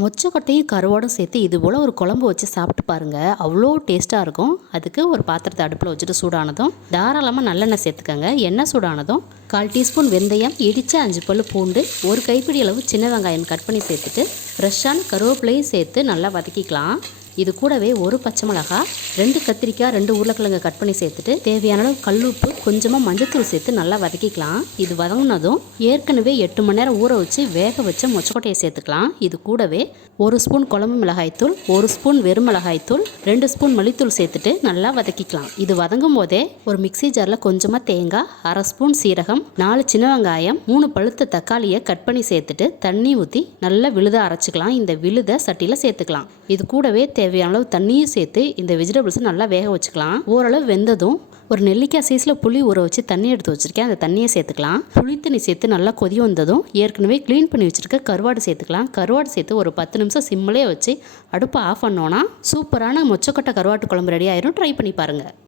மொச்சக்கொட்டையும் கருவாடும் சேர்த்து இது போல் ஒரு குழம்பு வச்சு சாப்பிட்டு பாருங்கள், அவ்வளோ டேஸ்ட்டாக இருக்கும். அதுக்கு ஒரு பாத்திரத்தை அடுப்பில் வச்சுட்டு சூடானதும் தாராளமாக நல்லெண்ணெய் சேர்த்துக்கங்க. எண்ணெய் சூடானதும் 1/4 டீஸ்பூன் வெந்தயம், இடித்த 5 பல் பூண்டு, ஒரு கைப்பிடி அளவு சின்ன வெங்காயம் கட் பண்ணி சேர்த்துட்டு ஃப்ரெஷ்ஷான கருவேப்பிலையும் சேர்த்து நல்லா வதக்கிக்கலாம். இது கூடவே ஒரு பச்சை மிளகா, 2 கத்திரிக்காய், 2 உருளைக்கிழங்கு கட் பண்ணி சேர்த்துட்டு தேவையான அளவு கல்லுப்பு, கொஞ்சமாக மஞ்சத்தூள் சேர்த்து நல்லா வதக்கிக்கலாம். இது வதங்கினதும் ஏற்கனவே 8 மணி நேரம் ஊற வச்சு வேக வச்ச மொச்சக்கொட்டையை சேர்த்துக்கலாம். இது கூடவே 1 ஸ்பூன் குழம்பு மிளகாய்த்தூள், 1 ஸ்பூன் வெறும் மிளகாய்த்தூள், 2 ஸ்பூன் மல்லித்தூள் சேர்த்துட்டு நல்லா வதக்கிக்கலாம். இது வதங்கும் போதே ஒரு மிக்சி ஜாரில் கொஞ்சமாக தேங்காய், 1/2 ஸ்பூன் சீரகம், 4 சின்ன வெங்காயம், 3 பழுத்த தக்காளியை கட் பண்ணி சேர்த்துட்டு தண்ணி ஊற்றி நல்லா விழுத அரைச்சிக்கலாம். இந்த விழுத சட்டியில் சேர்த்துக்கலாம். இது கூடவே தேவையான அளவு தண்ணியும் சேர்த்து இந்த வெஜிடபிள்ஸை நல்லா வேக வச்சுக்கலாம். ஓரளவு வெந்ததும் ஒரு நெல்லிக்காய் சைஸில் புளி ஊற வச்சு தண்ணி எடுத்து வச்சுருக்கேன், அந்த தண்ணியை சேர்த்துக்கலாம். புளி தண்ணி சேர்த்து நல்லா கொதி வந்ததும் ஏற்கனவே க்ளீன் பண்ணி வச்சுருக்க கருவாடு சேர்த்துக்கலாம். கருவாடு சேர்த்து ஒரு 10 நிமிஷம் சிம்மிலே வச்சு அடுப்பை ஆஃப் பண்ணோன்னா சூப்பரான மொச்சக்கொட்டை கருவாட்டு குழம்பு ரெடி ஆயிரும். ட்ரை பண்ணி பாருங்கள்.